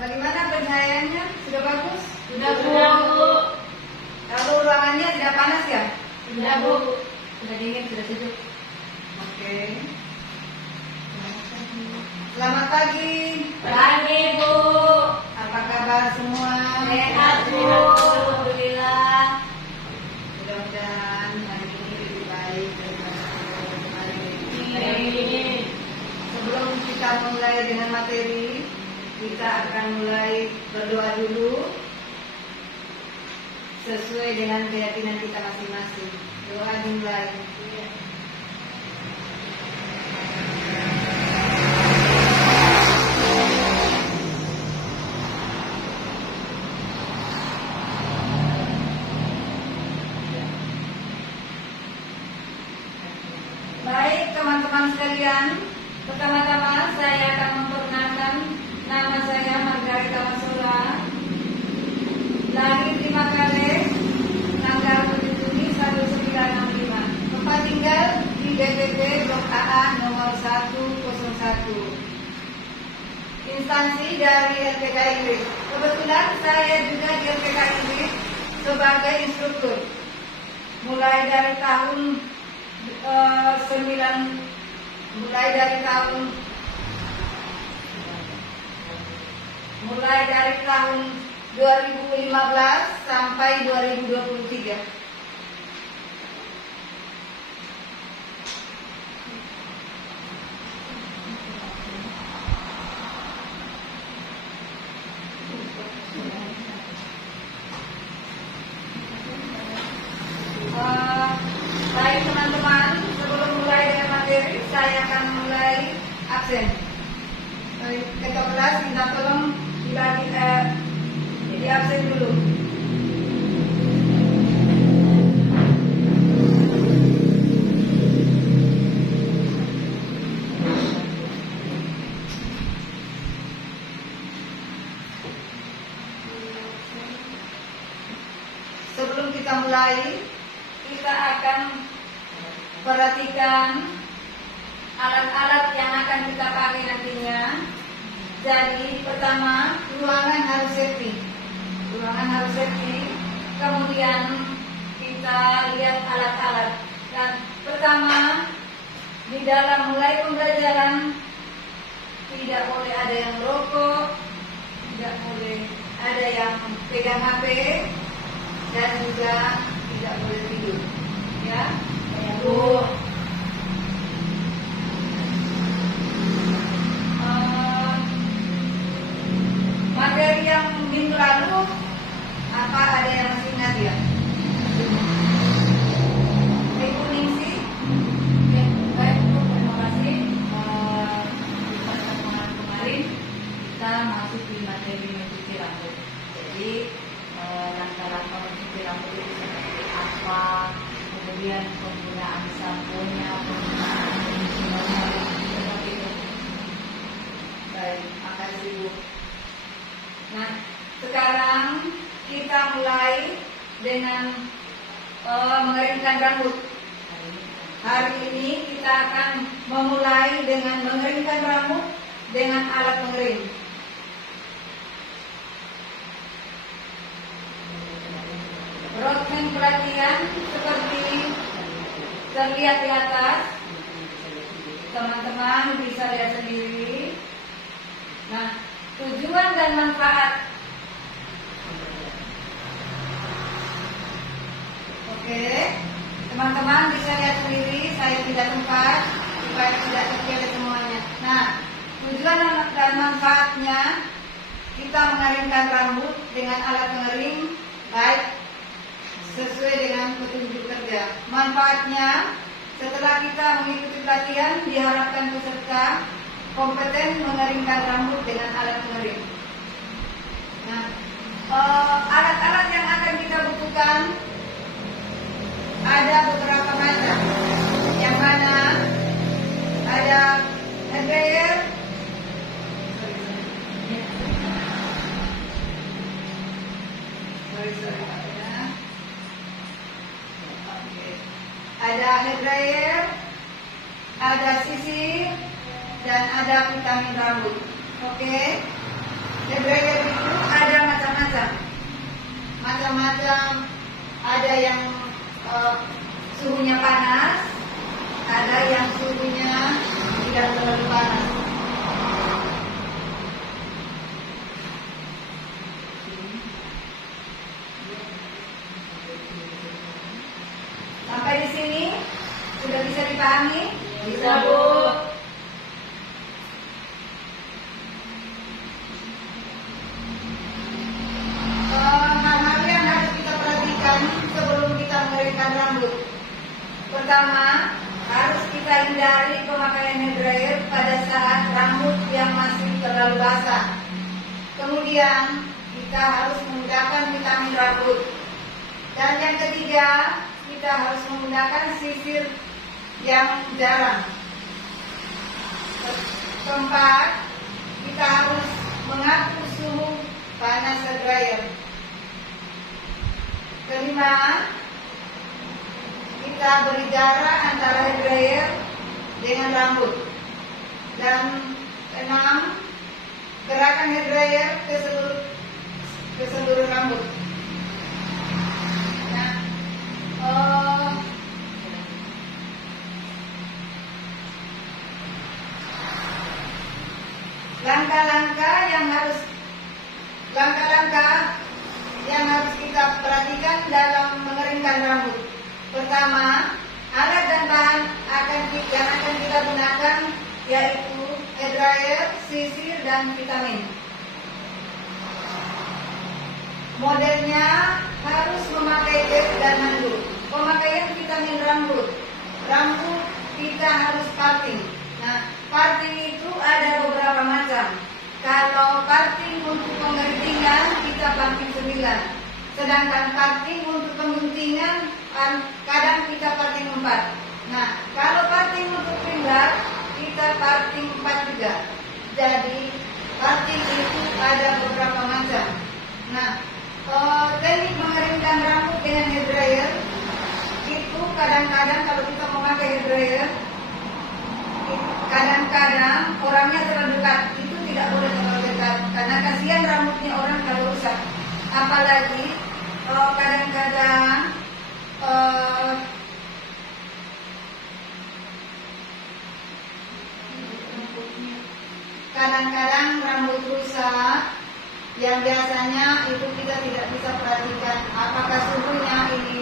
Bagaimana pencahayaannya? Sudah bagus? Sudah, Bu. Lalu ruangannya tidak panas ya? Sudah, Bu. Sudah dingin, sudah sejuk. Oke. Selamat pagi. Pagi, Bu. Apa kabar semua? Sehat, Bu. Alhamdulillah. Mudah-mudahan hari ini lebih baik daripada hari ini. Amin. Sebelum kita mulai dengan materi, kita akan mulai berdoa dulu sesuai dengan keyakinan kita masing-masing. Doa dimulai. Baik teman-teman sekalian, pertama-tama saya akan memperkenalkan nama saya Margarita Masula. Lahir di Makassar, tanggal 7 Juni 1965. Tempat tinggal di BPP Blok AA nomor 101. Instansi dari LPK Inggris. Kebetulan saya juga di LPK Inggris sebagai instruktur. Mulai dari tahun 2015 sampai 2023. Baik teman-teman, sebelum mulai dengan materi, saya akan mulai absen. Ketua kelas minta tolong di absen dulu. Sebelum kita mulai, kita akan perhatikan alat-alat yang akan kita pakai nantinya. Jadi pertama, ruangan harus safety. Kemudian kita lihat alat-alat. Dan pertama, di dalam mulai pembelajaran tidak boleh ada yang merokok, tidak boleh ada yang pegang HP, dan juga tidak boleh tidur. Ya, Bu. Materi yang minggu lalu, apa ada yang masih ingat ya? Ibu Ningsi? Ya, baik, Bu. Terima kasih. Di pertemuan kemarin kita masuk di materi mencuci rambut. Jadi langkah-langkah mencuci rambut itu seperti apa, kemudian penggunaan samponya, penggunaan kondisionernya, seperti itu. Baik, makasih Bu. Nah, sekarang kita mulai dengan mengeringkan rambut. Hari ini kita akan memulai dengan mengeringkan rambut dengan alat pengering. Rotmen pelatihan seperti terlihat di atas. Teman-teman bisa lihat sendiri. Nah, tujuan dan manfaat. Oke, teman-teman bisa lihat sendiri. Saya tidak tempat supaya tidak terlihat semuanya. Nah, tujuan dan manfaatnya, kita mengeringkan rambut dengan alat pengering baik sesuai dengan petunjuk kerja. Manfaatnya, setelah kita mengikuti pelatihan, diharapkan peserta kompeten mengeringkan rambut dengan alat pengering. Nah, alat-alat yang akan kita butuhkan ada beberapa macam. Yang mana ada hair dryer, ada hair dryer, ada sisir, dan ada vitamin rambut. Oke. Hair dryer itu ada macam-macam. Macam-macam, ada yang suhunya panas, ada yang suhunya tidak terlalu panas. Sampai di sini sudah bisa dipahami? Bisa, Bu. Hal-hal yang harus kita perhatikan sebelum kita mengeringkan rambut. Pertama, harus kita hindari pemakaian hair dryer pada saat rambut yang masih terlalu basah. Kemudian, kita harus menggunakan vitamin rambut. Dan yang ketiga, kita harus menggunakan sisir yang jarang. Keempat, kita harus mengatur suhu panas hair dryer. Kelima, kita beri jarak antara hair dryer dengan rambut. Dan keenam, gerakan hair dryer ke seluruh rambut. Nah, langkah-langkah yang harus kita perhatikan dalam mengeringkan rambut. Pertama, alat dan bahan yang akan kita gunakan yaitu hair dryer, sisir, dan vitamin. Modelnya harus memakai jas dan handuk. Pemakaian vitamin rambut. Rambut kita harus parting. Nah, parting itu ada beberapa macam. Kalau parting untuk pengeringan kita parting 9. Sedangkan parting untuk pengguntingan kadang kita parting 4. Nah, kalau parting untuk ringlet kita parting 4 juga. Jadi parting itu ada beberapa macam. Nah, teknik mengeringkan rambut dengan hair dryer itu kadang-kadang kalau kita memakai hair dryer, kadang-kadang orangnya terlalu dekat. Itu tidak boleh terlalu dekat karena kasihan rambutnya orang kalau rusak. Apalagi kadang-kadang rambut rusak yang biasanya itu kita tidak bisa perhatikan apakah suhunya ini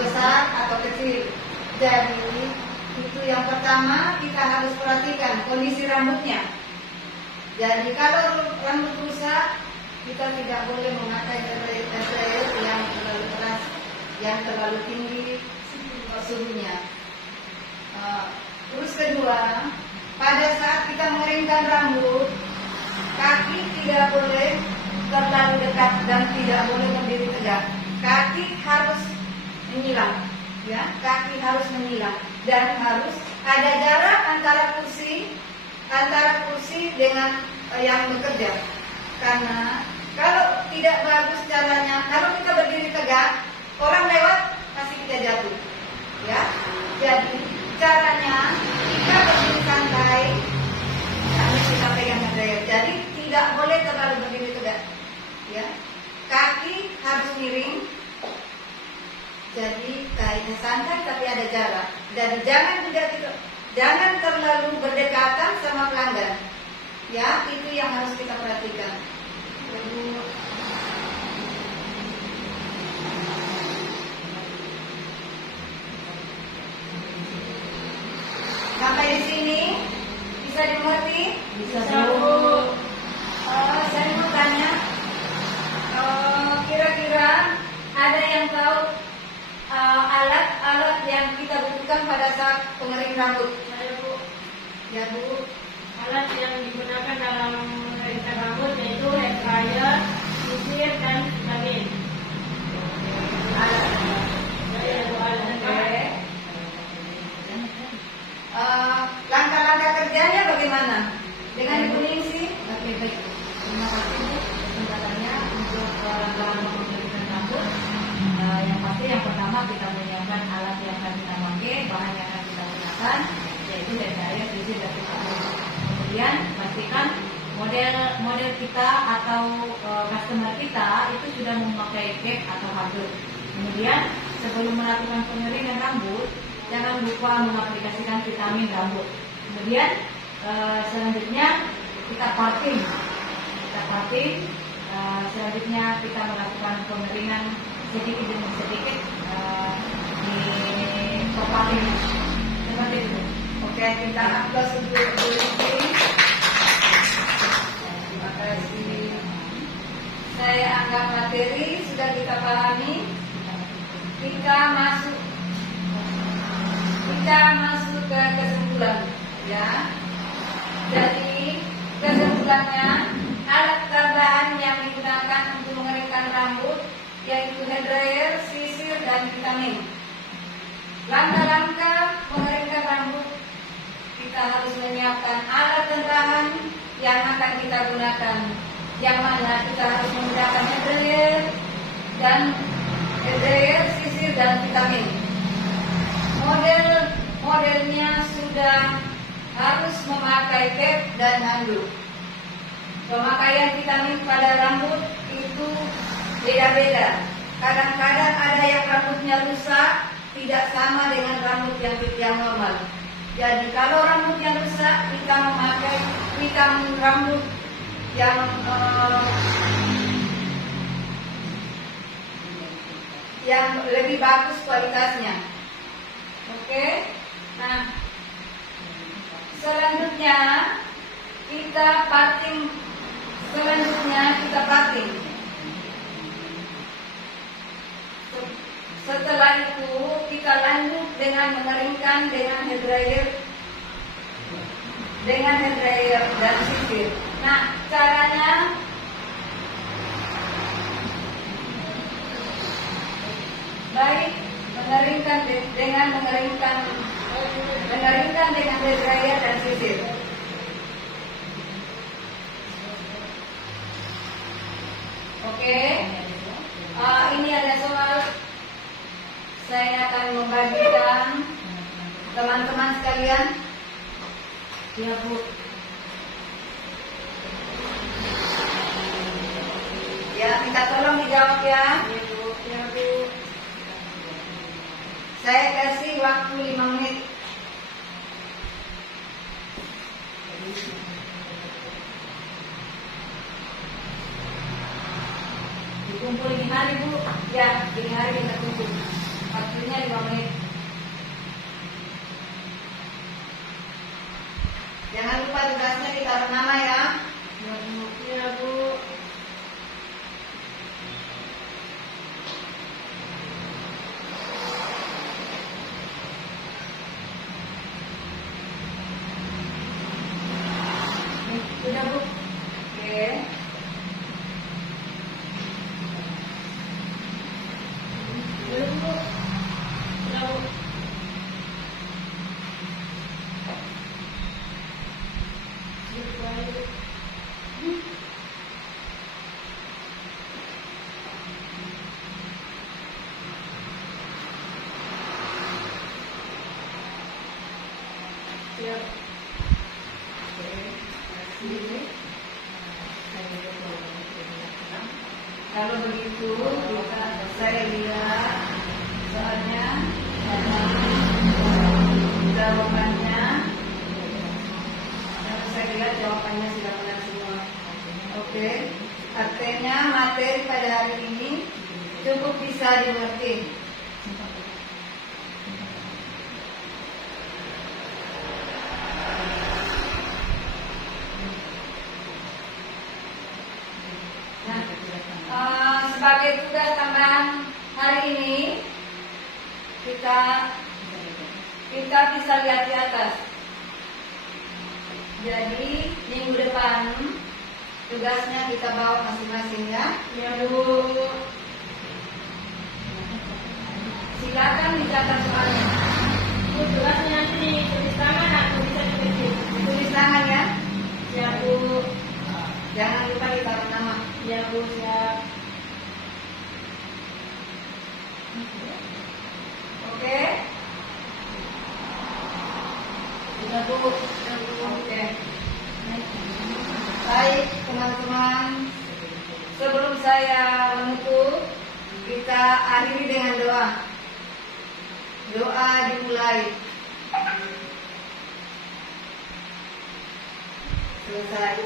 besar atau kecil. Jadi itu yang pertama kita harus perhatikan kondisi rambutnya. Jadi kalau rambut rusak kita tidak boleh memakai hair dryer yang terlalu keras, yang terlalu tinggi suhunya. Terus kedua, pada saat kita mengeringkan rambut, kaki tidak boleh terlalu dekat dan tidak boleh berdiri tegak. Kaki harus menyilang, ya, kaki harus menyilang dan harus ada jarak antara kursi dengan yang bekerja. Karena kalau tidak bagus caranya, kalau kita berdiri tegak, orang lewat pasti kita jatuh, ya. Jadi caranya kita berdiri santai, hanya kita pegang hair dryer. Jadi tidak boleh terlalu berdiri tegak, ya. Kaki harus miring. Jadi kainnya santai tapi ada jarak. Dan jangan terlalu berdekatan sama pelanggan. Ya, itu yang harus kita perhatikan. Sampai di sini bisa dimengerti? Bisa, Bu. Saya mau tanya, kira-kira ada yang tahu alat-alat yang kita butuhkan pada saat pengering rambut? Saya, Bu. Ya, Bu. Alat yang digunakan dalam mengeringkan rambut yaitu hair dryer, sisir, dan vitamin. Langkah-langkah kerjanya bagaimana? Dengan Ibu Ningsi? Oke, baik. Terima kasih, Bu. Kesempatannya untuk langkah mengeringkan rambut. Yang pasti yang pertama kita menyiapkan alat yang akan kita pakai, bahan yang akan kita gunakan, yaitu hair dryer, sisir, dan vitamin. Kemudian pastikan model kita atau customer kita itu sudah memakai cap atau hardware. Kemudian sebelum melakukan pengeringan rambut, jangan lupa mengaplikasikan vitamin rambut. Kemudian selanjutnya kita parting. Selanjutnya kita melakukan pengeringan sedikit demi sedikit di toppingnya. Seperti itu. Oke, kita aplaus untuk Bu Lili. Terima kasih. Saya anggap materi sudah kita pahami. Kita masuk ke kesimpulan, ya. Jadi kesimpulannya, alat tambahan yang digunakan untuk mengeringkan rambut yaitu hair dryer, sisir, dan vitamin. Langkah-langkah mengeringkan rambut, kita harus menyiapkan alat dan bahan yang akan kita gunakan. Yang mana kita harus menggunakan hair dryer, sisir, dan vitamin. Modelnya sudah harus memakai cap dan handuk. Pemakaian vitamin pada rambut itu beda-beda. Kadang-kadang ada yang rambutnya rusak, tidak sama dengan rambut yang normal. Jadi kalau rambutnya rusak, kita memakai vitamin rambut yang lebih bagus kualitasnya. Oke. Nah, selanjutnya kita parting. Setelah itu kita lanjut dengan mengeringkan dengan hair dryer dan sisir. Nah, caranya baik mengeringkan dengan hair dryer dan sisir. Oke. Ini ada soal. Saya akan membagikan teman-teman sekalian. Ya, Bu. Ya, minta tolong dijawab ya. Ya, Bu. Saya kasih waktu 5 menit. Dikumpul di hari, Bu. Ya, di hari kita kumpul. Waktunya 5 menit. Jangan lupa tugasnya ditaruh nama ya. Ya, Bu. Sudah, Bu. Oke. Belum, Bu. Sudah, Bu. Siap. Kalau begitu saya lihat soalnya jawabannya. Kalau saya lihat jawabannya sudah benar semua. Oke. Artinya materi pada hari ini cukup bisa dimengerti. Sebagai tugas tambahan hari ini kita bisa lihat di atas. Jadi minggu depan tugasnya kita bawa masing-masing ya. Ya, Bu. Silakan dicatat soalnya. Bu, tugasnya nanti ditulis tangan atau bisa diketik? Ditulis tangan ya. Ya, Bu. Jangan lupa ditaruh nama. Ya, Bu, siap. Oke. Sudah, Bu. Oke. Baik teman-teman, sebelum saya menutup, kita akhiri dengan doa. Doa dimulai. Selesai.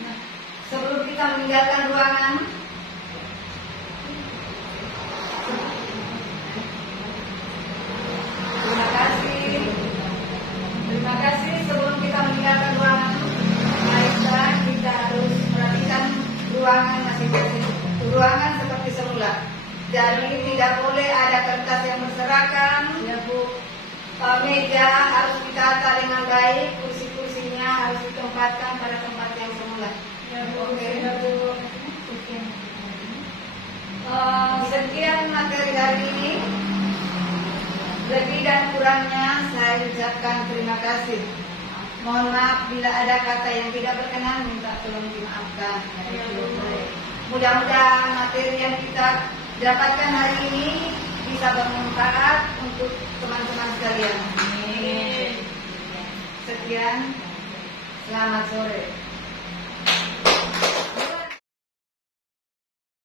Nah, sebelum kita meninggalkan ruangan, terima kasih. Terima kasih. Sebelum kita meninggalkan ruangan, baiklah kita harus perhatikan ruangan masing-masing. Ruangan seperti semula. Jadi tidak boleh ada kertas yang berserakan. Ya Bu. Meja harus ditata dengan baik. Kursi-kursinya harus ditempatkan pada tempat yang semula. Ya Bu. Oke. Ya Bu. Sekian materi hari ini. Lebih dan kurangnya saya ucapkan terima kasih. Mohon maaf bila ada kata yang tidak berkenan, minta tolong dimaafkan. Mudah-mudahan materi yang kita dapatkan hari ini bisa bermanfaat untuk teman-teman sekalian. Sekian, selamat sore.